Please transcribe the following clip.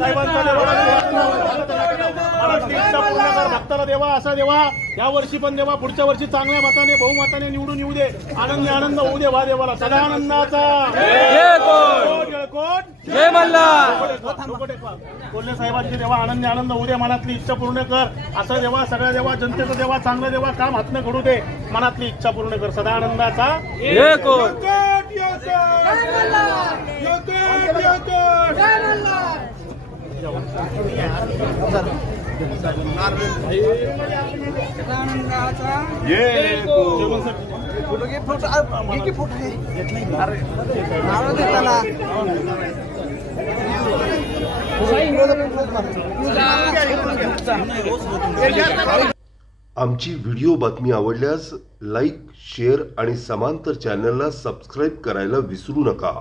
साहेबांचा देवा पूर्ण कर, भक्ताला देवा असा देवा या वर्षी पण देवा, पुढच्या वर्षी चांगल्या मताने बहुमताने निवडून येऊ दे, आनंदी आनंद होऊ दे वा देवाला सदा आनंदाचा जय मल्हार. कोल्हे साहेबांची देवा आनंदी आनंद होऊ दे, मनातली इच्छा पूर्ण कर असं देवा, सगळ्या देवा जनतेचं देवा चांगलं देवा, काम हातनं घडू दे, मनातली इच्छा पूर्ण कर सदा आनंदाचा आमची व्हिडिओ बातमी आवडल्यास लाईक, शेअर आणि समांतर चॅनलला सबस्क्राईब करायला विसरू नका.